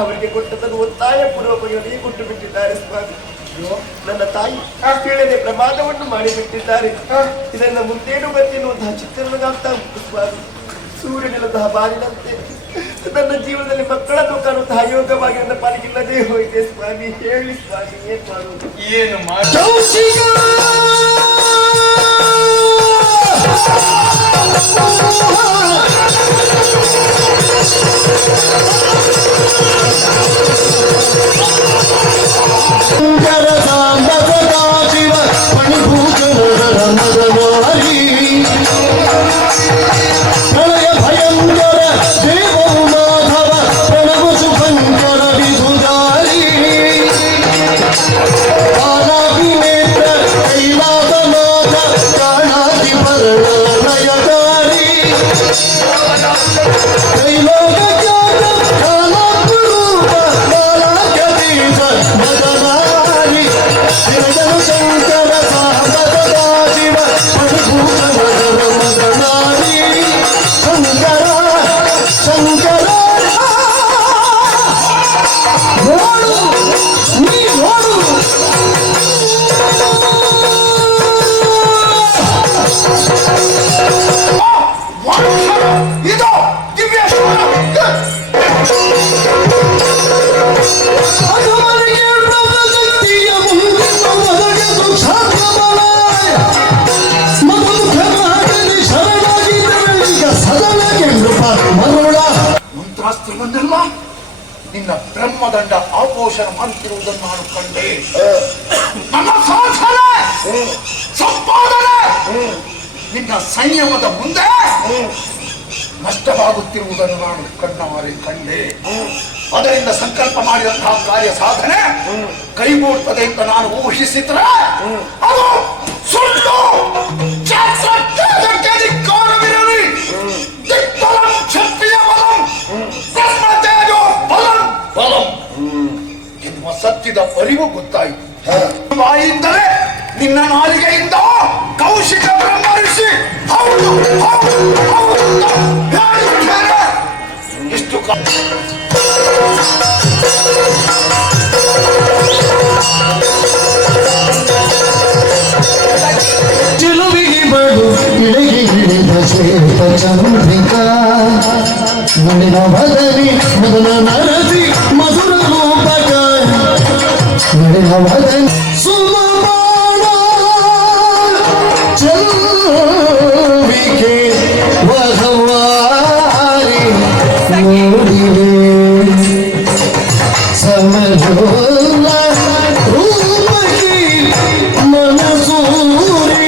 ಅವರಿಗೆ ಕೊಟ್ಟದನ್ನು ಒತ್ತಾಯ ಪೂರ್ವಕವಾಗಿ ಕೊಟ್ಟು ಬಿಟ್ಟಿದ್ದಾರೆ ಸ್ವಾಮಿ. ನನ್ನ ತಾಯಿ ಕೇಳದೆ ಪ್ರಮಾದವನ್ನು ಮಾಡಿಬಿಟ್ಟಿದ್ದಾರೆ. ಇದನ್ನ ಮುಂದೇನು ಬರ್ತಿನ್ನುವಂತಹ ಚಿತ್ರಣವಾಗ್ತಾ ಉಂಟು ಸ್ವಾಮಿ. ಸೂರ್ಯನಿಲ್ಲದ ಬಾರಿನಂತೆ ನನ್ನ ಜೀವನದಲ್ಲಿ ಮಕ್ಕಳನ್ನು ಕಾಣುವಂತಹ ಯೋಗವಾಗಿ ನನ್ನ ಪಾಲಿಗಿಲ್ಲದೆ ಹೋಯಿತೆ ಸ್ವಾಮಿ. ಹೇಳಿ ಸ್ವಾಮಿ, ಏನ್ ಮಾಡುವುದು? ಏನು ಮಂತ್ರಾಸ್ತ್ರವನ್ನೆಲ್ಲ ನಿನ್ನ ಬ್ರಹ್ಮದಂಡ ಆಪೋಷಣ ಮಾಡುತ್ತಿರುವುದನ್ನು ನಾನು ಕಂಡೆ. ನನ್ನ ಸಾಧನೆ ಸಂಪಾದನೆ ನಿನ್ನ ಸಂಯಮದ ಮುಂದೆ ನಷ್ಟವಾಗುತ್ತಿರುವುದನ್ನು ನಾನು ಕಣ್ಣಾರೆ ಕಂಡೆ. ಅದರಿಂದ ಸಂಕಲ್ಪ ಮಾಡಿದಂತಹ ಕಾರ್ಯ ಸಾಧನೆ ಕೈಗೂಡುತ್ತದೆ ಅಂತ ನಾನು ಊಹಿಸಿದ್ರೆ ಅದು ಸುಳ್ಳು. ಧಿಕ್ಕಾರವಿರಲಿ. ದಿಕ್ಬಲಂ ಕ್ಷತ್ರಿಯ ಬಲಂ ಬ್ರಹ್ಮತೇಜೋ ಬಲಂ ಬಲಂ ಎನ್ನುವ ಸತ್ಯದ ಅರಿವು ಗೊತ್ತಾಯಿತು. ಬಾಯಿಂದಲೇ ನಿನ್ನ ನಾಲಿಗೆಯಿಂದ ಕೌಶಿಕ ಬ್ರಹ್ಮ ಋಷಿ ಹೌದು ಇಷ್ಟು ಚೆಲುವಿಗೆ ಬಡು ಇಳೆಗೆ ಹಿಡಿದ ಶ್ವೇತ ಚಂದ್ರಿಕಾ ಮಣ್ಣಿನ ಬದಲಿ ಮೊದಲ ನರಸಿ ಮಧುರ ರೂಪಕ ಮಣ್ಣಿನ ಬದಲಿ ಸುಮಮಾನ ಚೆಲುವಿಗೆ ವಹವಾರಿ ನೋಡಿವೆ ಸಮಜೋಲ ರೂಪಕ್ಕೆ ಮನಸೂರಿ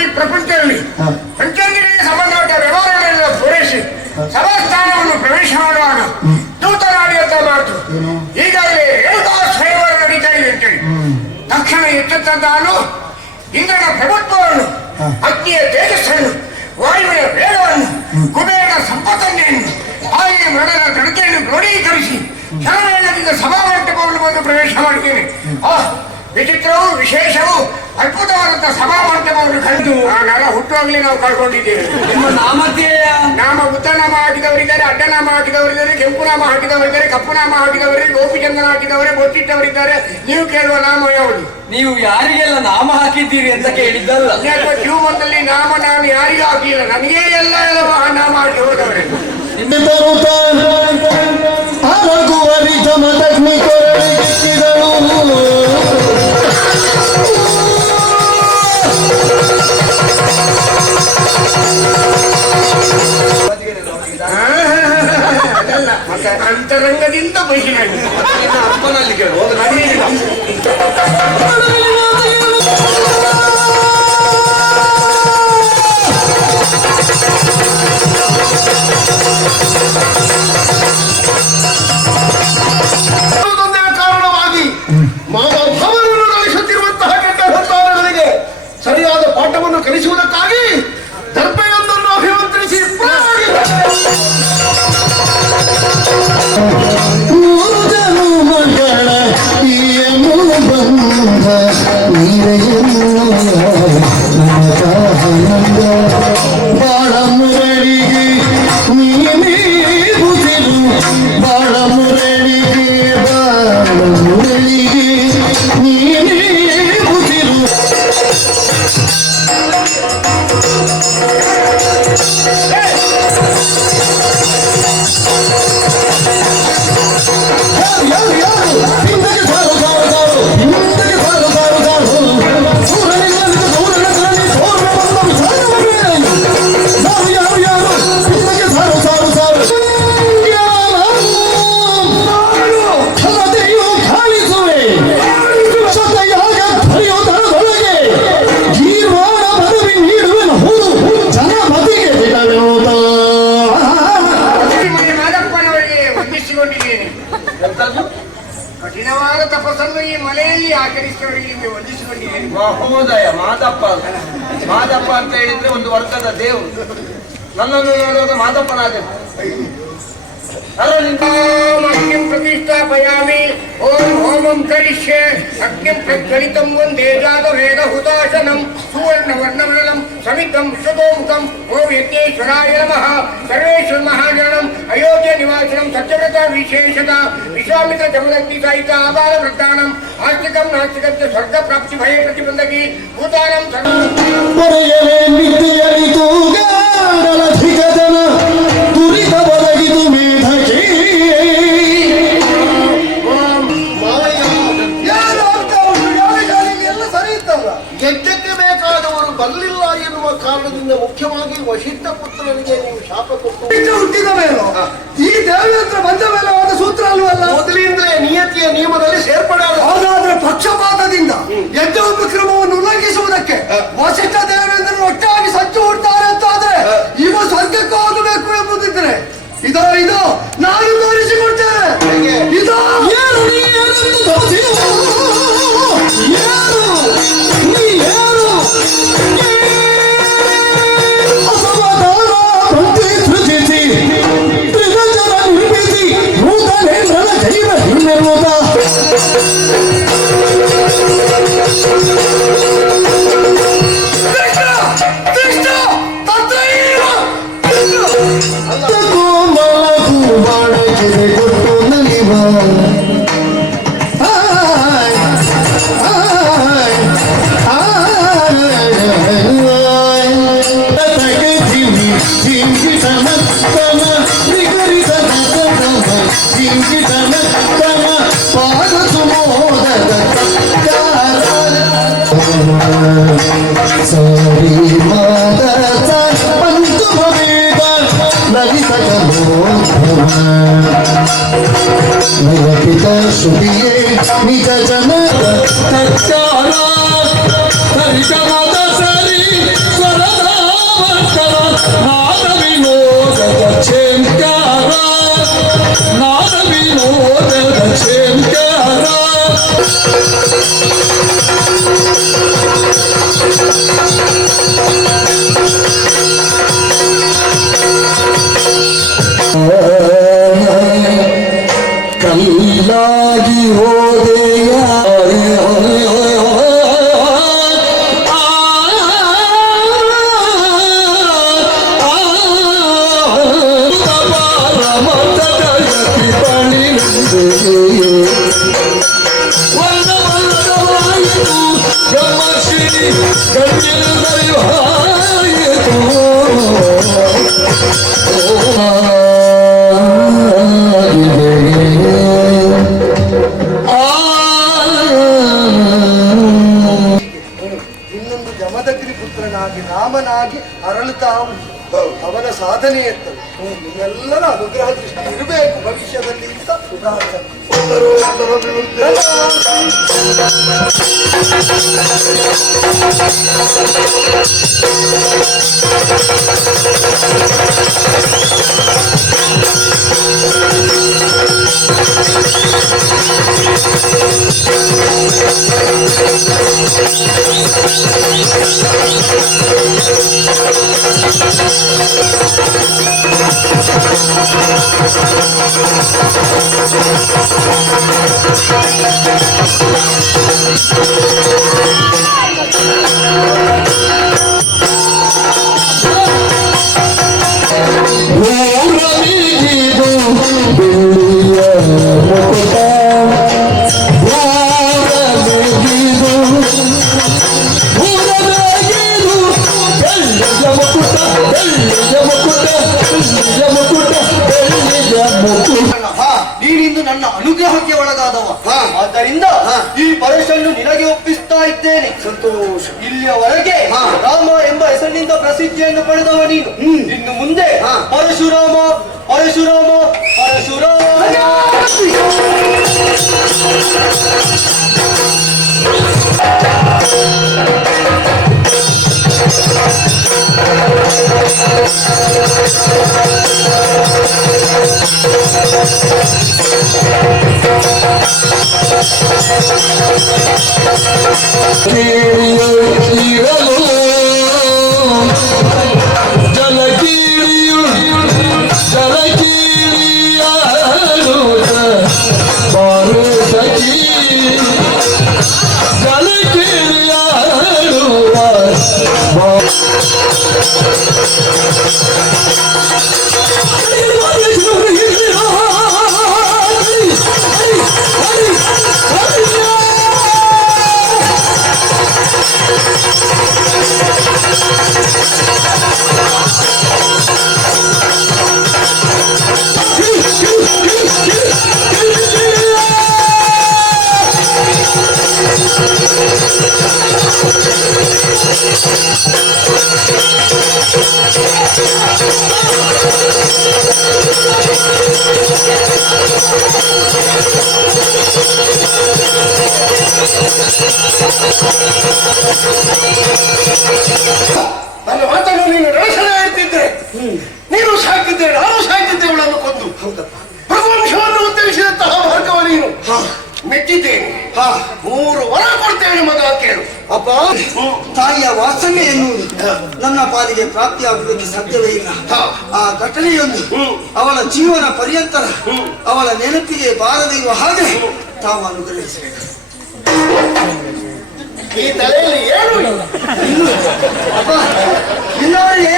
ಈ ಪ್ರಪಂಚದಲ್ಲಿ ಪಂಚಾಂಗಗಳಿಗೆ ಸಂಬಂಧಪಟ್ಟ ವ್ಯವಹಾರಗಳೆಲ್ಲ ಪೂರೈಸಿ ಸಭಾಸ್ಥಾನವನ್ನು ಪ್ರವೇಶ ಮಾಡುವಾಗ ದೂತನಾಡಿ ಅಂತ ಮಾತು ಈಗಾಗಲೇ ರೇಣುಕಾ ಸ್ವಯಂವರ ನಡೀತಾ ಇದೆ ಅಂತೇಳಿ ತಕ್ಷಣ ಎಚ್ಚೆತ್ತ ನಾನು ಇಂದ್ರನ ಪ್ರಭುತ್ವವನ್ನು, ಅಗ್ನಿಯ ತೇಜಸ್ಸನ್ನು, ವಾಯುವಿನ ವೇಗವನ್ನು, ಕುಬೇರನ ಸಂಪತ್ತನ್ನೆಯನ್ನು, ಹಾಗೆ ಮರಣ ತಡಕೆಯನ್ನು ಕ್ರೋಢೀಕರಿಸಿ ಶರವೇಗದಿಂದ ಸಭಾಮಂಟಪವನ್ನು ಬಂದು ಪ್ರವೇಶ ಮಾಡಿದ್ದೇನೆ. ವಿಚಿತ್ರವೂ ವಿಶೇಷವೂ ಅದ್ಭುತವಾದಂತಹ ಸಭಾ ಮಾಧ್ಯಮವನ್ನು ಕಳೆದು ನಾಳೆ ಹುಟ್ಟುವಾಗಲೇ ನಾವು ಕಳ್ಕೊಂಡಿದ್ದೇವೆ. ನಿಮ್ಮ ನಾಮಧೇಯ? ನಾಮ ಉತ್ತನಾಮ ಹಾಕಿದವರಿದ್ದಾರೆ, ಅಡ್ಡನಾಮ ಹಾಕಿದವರಿದ್ದಾರೆ, ಕೆಂಪು ನಾಮ ಹಾಕಿದವರಿದ್ದಾರೆ, ಕಪ್ಪು ನಾಮ ಹಾಕಿದವರಿದ್ದಾರೆ, ಗೋಪಿಚಂದನ ಹಾಕಿದವರೇ, ಬೊಟ್ಟಿಟ್ಟವರಿದ್ದಾರೆ. ನೀವು ಕೇಳುವ ನಾಮ ಯಾವುದು? ನೀವು ಯಾರಿಗೆಲ್ಲ ನಾಮ ಹಾಕಿದ್ದೀರಿ ಅಂತ ಕೇಳಿದ್ದಲ್ಲ. ಜೀವನದಲ್ಲಿ ನಾಮ ನಾನು ಯಾರಿಗೂ ಹಾಕಲಿಲ್ಲ, ನನಗೇ ಎಲ್ಲ ನಾಮ ಹಾಕಿ ಹೋದವರೇ. ಅರಗುವರಿ ಜಮದಗ್ನಿ ಕೊರಳಿಗಳು ಅಂತರಂಗದಿಂದ ಬಹಿರಂಗ ಅಪ್ಪನಲ್ಲಿ ಕೇಳು. ಕಾರಣವಾಗಿ ಮಾನವರನ್ನು ನಡೆಸುತ್ತಿರುವಂತಹ ಕೆಟ್ಟ ಸಂತಾನಗಳಿಗೆ ಸರಿಯಾದ ಪಾಠವನ್ನು ಕಲಿಸುವುದಕ್ಕಾಗಿ ದರ್ಪೆಯೊಂದನ್ನು ಅಭಿಮಂತ್ರಿಸಿ ಮೂರು ಜನುಮಗಳ ಈಯನು ಬಂದ ನೀರೆಯನ್ನು ನಮತಾನಂದ ಬಾಳ ಮುರಳಿಗೆ ನೀನೇ ಬುದಿರು ಬಾಳ ಮುರಳಿಗೆ ಬಾಳ ಮುರಳಿಗೆ ನೀನೇ ಬುದಿರು ಹಿಂದಕ್ಕೆ ಸಾರು ಸಾರು ಸಾರು ಹಿಂದಕ್ಕೆ ಸಾರು ಸಾರು ಸಾರು ಸೂರ್ಯನಿಂದ ಸೂರ್ಯನ ಸೋರ್ವ ಬಂದ ಸಾರು ಯಾರು ಯಾರು ಹಿಂದಕ್ಕೆ ಸಾರು ಸಾರು ಸಾರು ಕ್ಷಮತೆಯು ಕಾಣಿಸುವೆ ಕ್ಷತೆಯಾಗ ಪರಿಯೋಧನದೊಳಗೆ ಜೀರ್ವಾಣ ಪದವಿ ನೀಡುವೆನು ಹೌದು ಜನಮತಿಗೆ ದಿಟವಿನೋದ ಮಾದಪ್ಪನವರಿಗೆ ವಂದಿಸಿಕೊಂಡಿದ್ದೇನೆ. ಕಠಿಣವಾದ ತಪಸ್ಸನ್ನು ಈ ಮಲೆಯಲ್ಲಿ ಆಚರಿಸಿದವರಿಗೆ ನಿಮಗೆ ವಂದಿಸಿಕೊಂಡಿದ್ದೇನೆ. ಮಹೋದಯ ಮಾದಪ್ಪ ಮಾದಪ್ಪ ಅಂತ ಹೇಳಿದ್ರೆ ಒಂದು ವರ್ಗದ ದೇವರು. ನನ್ನನ್ನು ನೋಡುವಾಗ ಮಾದಪ್ಪನಾದ ಓಂ ಅಗ್ನಿಂ ಪ್ರತಿಷ್ಠಾಪಯಾಮಿ. ಓಂ ಹೋಮಂ ಕರಿಷ್ಯೆ. ಅಗ್ನಿಂ ಪ್ರಜ್ವಲಿತಂ ವಂದೇ ಜಾತವೇದ ಹುತಾಶನಂ ಸುವರ್ಣವರ್ಣಮೃಣಂ ಸಮಿತಂ ಶತೋಮುಖಂ. ಓಂ ಯಜ್ಞೇಶ್ವರಾಯ ನಮಃ. ಸರ್ವೇಶ್ವರ ಮಹಾಜನಂ ಅಯೋಧ್ಯ ನಿವಾಸನಂ ಸತ್ಯವ್ರತ ವಿಶೇಷತ ವಿಶ್ವಾಮಿತ್ರ ಜಮದಗ್ನಿ ಸಹಿತ ಆಬಾಲ ವೃದ್ಧಾನಂ ಆಸ್ತಿಕಂ ನಾಸ್ತಿಕಂ ಸ್ವರ್ಗ ಪ್ರಾಪ್ತಿ ಭಯ ಪ್ರತಿಬಂಧಕಿ ಭೂತಾನಂ ಪೊರೆಯಲೇ ನಿತ್ಯರಿತು ಗಾಢಲಧಿಕತನ ದುರಿತ ಬಲಗಿದು ಮೇಧಕಿ ಎಲ್ಲ ಸರಿ ಇತ್ತಲ್ಲ. ಯಜ್ಞಕ್ಕೆ ಬೇಕಾದವರು ಬರಲಿಲ್ಲ ಎನ್ನುವ ಕಾರಣದಿಂದ ಮುಖ್ಯವಾಗಿ ವಶಿಷ್ಠ ಪುತ್ರನಿಗೆ ನೀವು ಶಾಪ ಕೊಟ್ಟು ಹುಟ್ಟಿದ ಮೇಲೂ ಈ ದೇವೇಂದ್ರ ಬಂದ ಮೇಲೆ ಆದ ಸೂತ್ರ ಅಲ್ವಲ್ಲ. ಮೊದಲಿಂದಲೇ ನಿಯತಿಯ ನಿಯಮದಲ್ಲಿ ಸೇರ್ಪಡೆ ಹಾಗಾದ್ರೆ ಪಕ್ಷಪಾತದಿಂದ ಯಜ್ಞೋಪಕ್ರಮವನ್ನು ಉಲ್ಲಂಘಿಸುವುದಕ್ಕೆ ವಸಿಷ್ಠ ದೇವೇಂದ್ರನು ಒಟ್ಟಾಗಿ ಸಜ್ಜು ಹುಡ್ತಾರೆ ಅಂತಾದ್ರೆ ಇವ ಸ್ವರ್ಗಕ್ಕೆ ಹೋಗಬೇಕು ಎಂಬುದಿದ್ರೆ ಇದೋ ಇದು ನಾನು ತೋರಿಸಿಕೊಡ್ತೇನೆ. ಇದೋ ಯಾರು ನೀ ಯಾರೆಂದು ತೋರಿಸು. ಯಾರು ನೀ ಯಾರು ಅಸಮಾಧಾನ ಪ್ರತಿ ಸೃಜಿಸಿ ತ್ರಿಜನ ನಿರ್ಮಿಸಿ ನೂತನೇಂದ್ರನ ಜೈವ ಹಿಂದೆನ್ನುವುದ ಬಾಳಕೆರೆ ಕೊಟ್ಟು ನಲಿವ ಸರಿ ಮಾದ ಪಂಚ ಭವೇದ ಲಲಿತ ನಯಪಿತ ಶ್ರುತಿಯೇ ನಿಜ ಜನದ ತತ್ಕಾರ ಸರಿಗಮದ ಸರಿ ಸ್ವರದಾವರ್ತರ ನಾದ ವಿನೋದದ ಛೇಂಕಾರ ನಾದ ವಿನೋದದ ಛೇಂಕಾರ ಕಲ್ಲಾಗಿ ಹೋದೆಯ ರಾಮನಾಗಿ ಅರಳುತ್ತಾ ಉಂಟು. ಅವನ ಸಾಧನೆ ಎತ್ತಲು ಎಲ್ಲರ ಅನುಗ್ರಹ ದೃಷ್ಟಿ ಇರಬೇಕು ಭವಿಷ್ಯದಲ್ಲಿ ಅಂತ ಪ್ರಾರ್ಥನೆ. ನೀನಿಂದು ನನ್ನ ಅನುಗ್ರಹಕ್ಕೆ ಒಳಗಾದವ, ಆದ್ದರಿಂದ ಈ ಪರಶನ್ನು ನಿನಗೆ ಒಪ್ಪಿಸ್ತಾ ಇದ್ದೇನೆ. ಸಂತೋಷ. ಇಲ್ಲಿಯವರೆಗೆ ರಾಮ ಎಂಬ ಹೆಸರಿನಿಂದ ಪ್ರಸಿದ್ಧಿಯನ್ನು ಪಡೆದವ ನೀನು. ಇನ್ನು ಮುಂದೆ ಪರಶುರಾಮ ಪರಶುರಾಮ ಪರಶುರಾಮ. ನನ್ನ ಮಾತನ್ನು ನೀನು ನಡೆಸಲೇ ಇರ್ತಿದ್ರೆ ನೀನು ಸಾಕಿದ್ದೆ, ನಾನು ಸಾಕಿದ್ದೆ ಅವಳನ್ನು ಕೊಂದು. ಪ್ರಪಂಚವನ್ನು ಉದ್ದೇಶಿಸಿದಂತಹ ಮಾರ್ಗವ ನೀನು ಮೆಚ್ಚಿದ್ದೇನೆ. 3 ವರ ಕೊಡ್ತೇನೆ ಮಗ, ಕೇಳು. ಅಪ್ಪ, ತಾಯಿಯ ವಾತ್ಸಲ್ಯ ಎನ್ನುವುದು ನನ್ನ ಪಾಲಿಗೆ ಪ್ರಾಪ್ತಿಯಾಗುವುದಕ್ಕೆ ಸಾಧ್ಯವೇ ಇಲ್ಲ. ಆ ಘಟನೆಯೊಂದು ಅವಳ ಜೀವನ ಪರ್ಯಂತರ ಅವಳ ನೆನಪಿಗೆ ಬಾರದೆ ಇರುವ ಹಾಗೆ ತಾವು ಅನುಗ್ರಹಿಸಬೇಕು. ಈ ತಲೆಯಲ್ಲಿ ಏನು ಇಲ್ಲ. ಅಪ್ಪ, ಇನ್ನವರಿಗೆ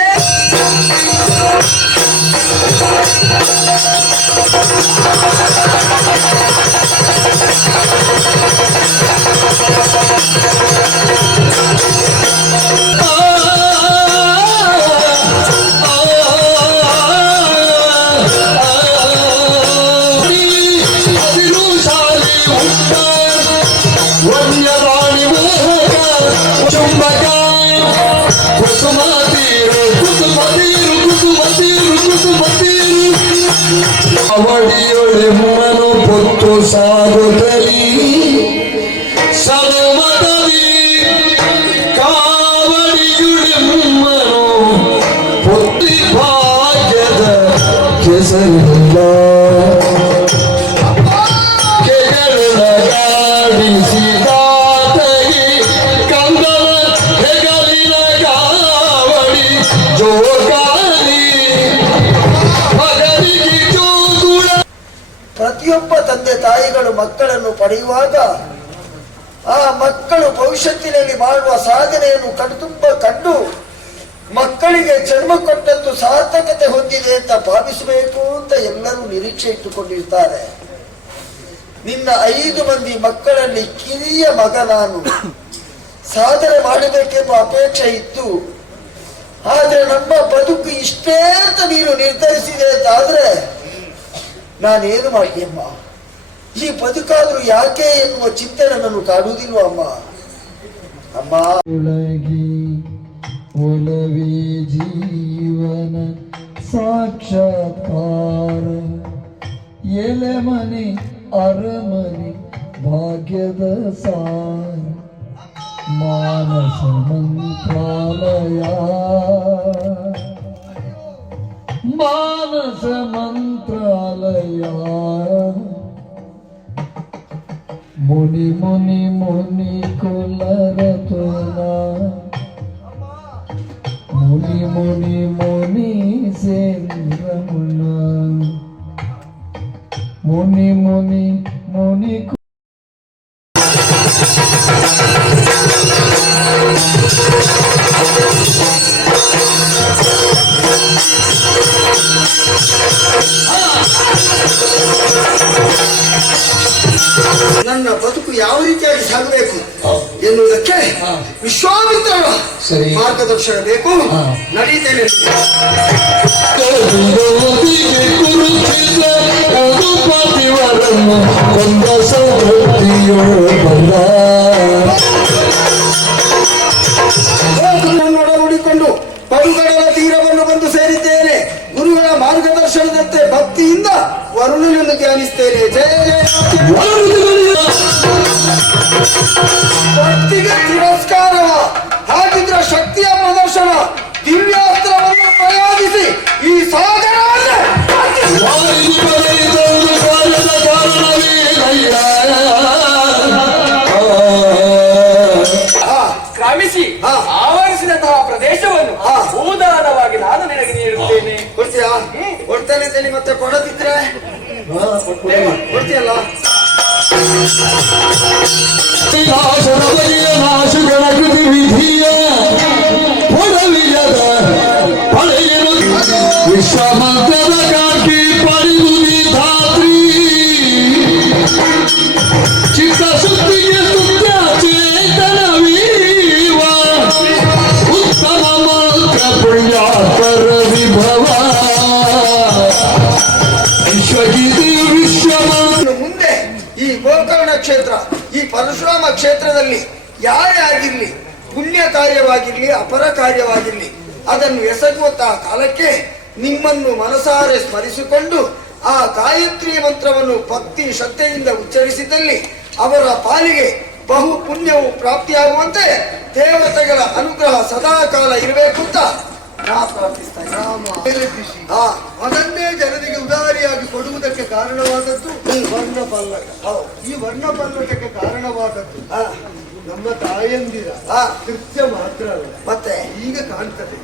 ಅವಡಿಯೊಳೆಮ್ಮನು ಪೊತ್ತು ಸಾಗುತ್ತಲಿ ಸದಮದಲ್ಲಿ ಕಾವಡಿಯುಳೆಮ್ಮನು ಪೊತ್ತಿ ಭಾಗ್ಯದ ಕೆಸರಿಲ್ಲ ಕೆಗಲ ಗಾಡಿಸಿದಾತಗಿ ಕಂದನ ಹೆಗಲಿನ ಕಾವಡಿ ಜೋಕಾಲಿ ಪ್ರತಿಯೊಬ್ಬ ತಂದೆ ತಾಯಿಗಳು ಮಕ್ಕಳನ್ನು ಪಡೆಯುವಾಗ ಆ ಮಕ್ಕಳು ಭವಿಷ್ಯತ್ತಿನಲ್ಲಿ ಮಾಡುವ ಸಾಧನೆಯನ್ನು ಕಣ್ತುಂಬ ಕಂಡು ಮಕ್ಕಳಿಗೆ ಜನ್ಮ ಕೊಟ್ಟದ್ದು ಸಾರ್ಥಕತೆ ಹೊಂದಿದೆ ಅಂತ ಭಾವಿಸಬೇಕು ಅಂತ ಎಲ್ಲರೂ ನಿರೀಕ್ಷೆ ಇಟ್ಟುಕೊಂಡಿರ್ತಾರೆ. ನಿನ್ನ 5 ಮಂದಿ ಮಕ್ಕಳಲ್ಲಿ ಕಿರಿಯ ಮಗ ನಾನು. ಸಾಧನೆ ಮಾಡಬೇಕೆಂಬ ಅಪೇಕ್ಷೆ ಇತ್ತು. ಆದರೆ ನಮ್ಮ ಬದುಕು ಇಷ್ಟೇ ಅಂತ ನೀನು ನಿರ್ಧರಿಸಿದೆ ಅಂತಾದ್ರೆ ನಾನೇನು ಮಾಡಿಯಮ್ಮ? ಈ ಬದುಕಾದ್ರೂ ಯಾಕೆ ಎನ್ನುವ ಚಿಂತೆ ನನ್ನನ್ನು ಕಾಡುವುದಿಲ್ವ ಅಮ್ಮ? ಅಮ್ಮ ಒಲವೇ ಜೀವನ ಸಾಕ್ಷಾತ್ಕಾರ ಎಲೆ ಮನೆ ಅರಮನೆ ಭಾಗ್ಯದ ಸಾರ ಮಾನಸ ಮಂತ್ರಾಲಯ ಮಾನಸ ಮಂತ್ರಾಲಯ ಮುನಿ ಮುನಿ ಮುನಿ ಕುಲರತನ ಮುನಿ ಮುನಿ ಮುನಿ ಸೇರಮುನ ಮುನಿ ಮುನಿ ಮುನಿ ನನ್ನ ಬದುಕು ಯಾವ ರೀತಿಯಾಗಿ ಸಾಗಬೇಕು ಎನ್ನುವುದಕ್ಕೆ ವಿಶ್ವಾಮಿತ್ರರ ಸರಿ. ಮಾರ್ಗದರ್ಶನ ಬೇಕು. ನಡೀತೇನೆ. ನೋಡಿಕೊಂಡು ಪಡುಗಡಲ ತೀರವನ್ನು ಬಂದು ಸೇರಿದ್ದೇನೆ. ಗುರುಗಳ ಮಾರ್ಗದರ್ಶನದಂತೆ ಭಕ್ತಿಯಿಂದ ವರುಣನನ್ನು ಧ್ಯಾನಿಸ್ತೇನೆ. ಜಯ ಜಯ. ಭಕ್ತಿಗೆ ತಿರಸ್ಕಾರವ ಹಾಗಿದ್ರ ಶಕ್ತಿಯ ಪ್ರದರ್ಶನ. ದಿವ್ಯಾಸ್ತ್ರವನ್ನು ಪ್ರಯೋಗಿಸಿ ಈ ಸಾಗರವನ್ನು ಕ್ರಮಿಸಿ ಆವರಿಸಿದಂತಹ ಪ್ರದೇಶವನ್ನು ಭೂದಾನವಾಗಿ ನಾನು ನಿನಗೆ ನೀಡುತ್ತೇನೆ. ಕೊಡ್ತೀಯಾ? ಕೊಡ್ತೇನೆ ಅಂತೇಳಿ ಮತ್ತೆ ಕೊಡದಿದ್ರೆ ಕೊಡ್ತೀಯಲ್ಲ? ವಿಶ್ವಮಂತ್ರದ ಕಾಕಿ ಪಡೆದು ಧಾತ್ರಿ ಚಿತ್ತ ಸುತ್ತಿಗೆ ಸುತ್ತ ಚೇತನವೀವ ಉತ್ತಮ ಮಾತ್ರ ಪುಣ್ಯಾತ್ತರ ವಿಭವ ವಿಶ್ವಗೀತೆ ವಿಶ್ವಮಂತ್ರ. ಮುಂದೆ ಈ ಗೋಕರ್ಣ ಕ್ಷೇತ್ರ, ಈ ಪರಶುರಾಮ ಕ್ಷೇತ್ರದಲ್ಲಿ ಯಾರೇ ಆಗಿರ್ಲಿ, ಪುಣ್ಯ ಕಾರ್ಯವಾಗಿರ್ಲಿ ಅಪರ ಕಾರ್ಯವಾಗಿರ್ಲಿ, ಅದನ್ನು ಎಸಗುವಂತಹ ಕಾಲಕ್ಕೆ ನಿಮ್ಮನ್ನು ಮನಸಾರೆ ಸ್ಮರಿಸಿಕೊಂಡು ಆ ಗಾಯತ್ರಿ ಮಂತ್ರವನ್ನು ಭಕ್ತಿ ಶ್ರದ್ಧೆಯಿಂದ ಉಚ್ಚರಿಸಿದಲ್ಲಿ ಅವರ ಪಾಲಿಗೆ ಬಹು ಪುಣ್ಯವು ಪ್ರಾಪ್ತಿಯಾಗುವಂತೆ ದೇವತೆಗಳ ಅನುಗ್ರಹ ಸದಾ ಕಾಲ ಇರಬೇಕು ಅಂತ ನಾ ಪ್ರಾರ್ಥಿಸ್ತೇನೆ. ಅದನ್ನೇ ಜನರಿಗೆ ಉದಾರಿಯಾಗಿ ಕೊಡುವುದಕ್ಕೆ ಕಾರಣವಾದದ್ದು ವರ್ಣಪಲ್ಲಟ. ಈ ವರ್ಣಪಲ್ಲಟಕ್ಕೆ ಕಾರಣವಾದದ್ದು ನಮ್ಮ ತಾಯಂದಿರ ಕೃತ್ಯ ಮಾತ್ರ ಅಲ್ಲ, ಮತ್ತೆ ಈಗ ಕಾಣ್ತದೆ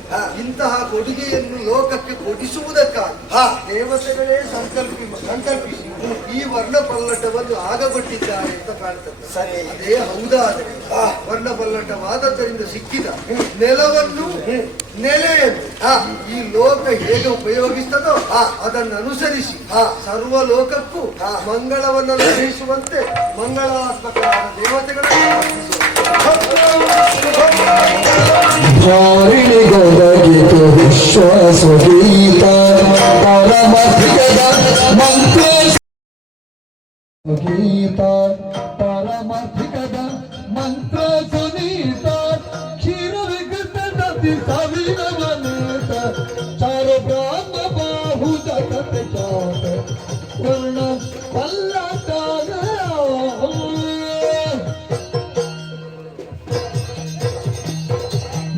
ಇಂತಹ ಕೊಡುಗೆಯನ್ನು ಲೋಕಕ್ಕೆ ಕೊಡಿಸುವುದಕ್ಕಾಗಿ ದೇವತೆಗಳೇ ಸಂಕಲ್ಪಿಸಿ ಈ ವರ್ಣಪಲ್ಲಟವನ್ನು ಆಗಗೊಟ್ಟಿದ್ದಾರೆ ಅಂತ ಕಾಣ್ತದೆ. ಸರಿ. ಅದೇ ಹೌದಾದರೆ ವರ್ಣಪಲ್ಲಟವಾದದ್ದರಿಂದ ಸಿಕ್ಕಿದ ನೆಲವನ್ನು ನೆಲೆಯನ್ನು ಈ ಲೋಕ ಹೇಗೆ ಉಪಯೋಗಿಸ್ತದೋ ಅದನ್ನು ಅನುಸರಿಸಿ ಸರ್ವ ಲೋಕಕ್ಕೂ ಮಂಗಳವನ್ನು ಗ್ರಹಿಸುವಂತೆ ಮಂಗಳಾತ್ಮಕವಾದ ದೇವತೆಗಳನ್ನು ಜಾರಿಣಿಗೊದಗಿತು ವಿಶ್ವಾಸ ಗೀತ ಪರಮಧಿಕದ ಮಂತ್ರ ಗೀತ ಪರಮಧಿಕದ ಮಂತ್ರ ಸುನೀತ ಕ್ಷೀರ ವಿಗತದಿ ಸವಿರವನೇತ ಚಾರು ಬ್ರಾಹ್ಮ ಬಾಹು ಜಗತ ಚಾತ ಪೂರ್ಣ ಪಲ್ಲಟಾಗ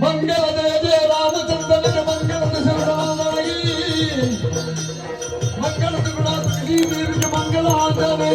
ಮಂಗಳದ ಜಯ ರಾಮಚಂದ್ರನಿಗೆ ಮಂಗಳದ ಶರಣಾಗಿ ಮಂಗಳದ ಗುಣಾತ್ಮಕ ಶ್ರೀದೇವಿಗೆ ಮಂಗಳ ಆಚಾರ್ಯ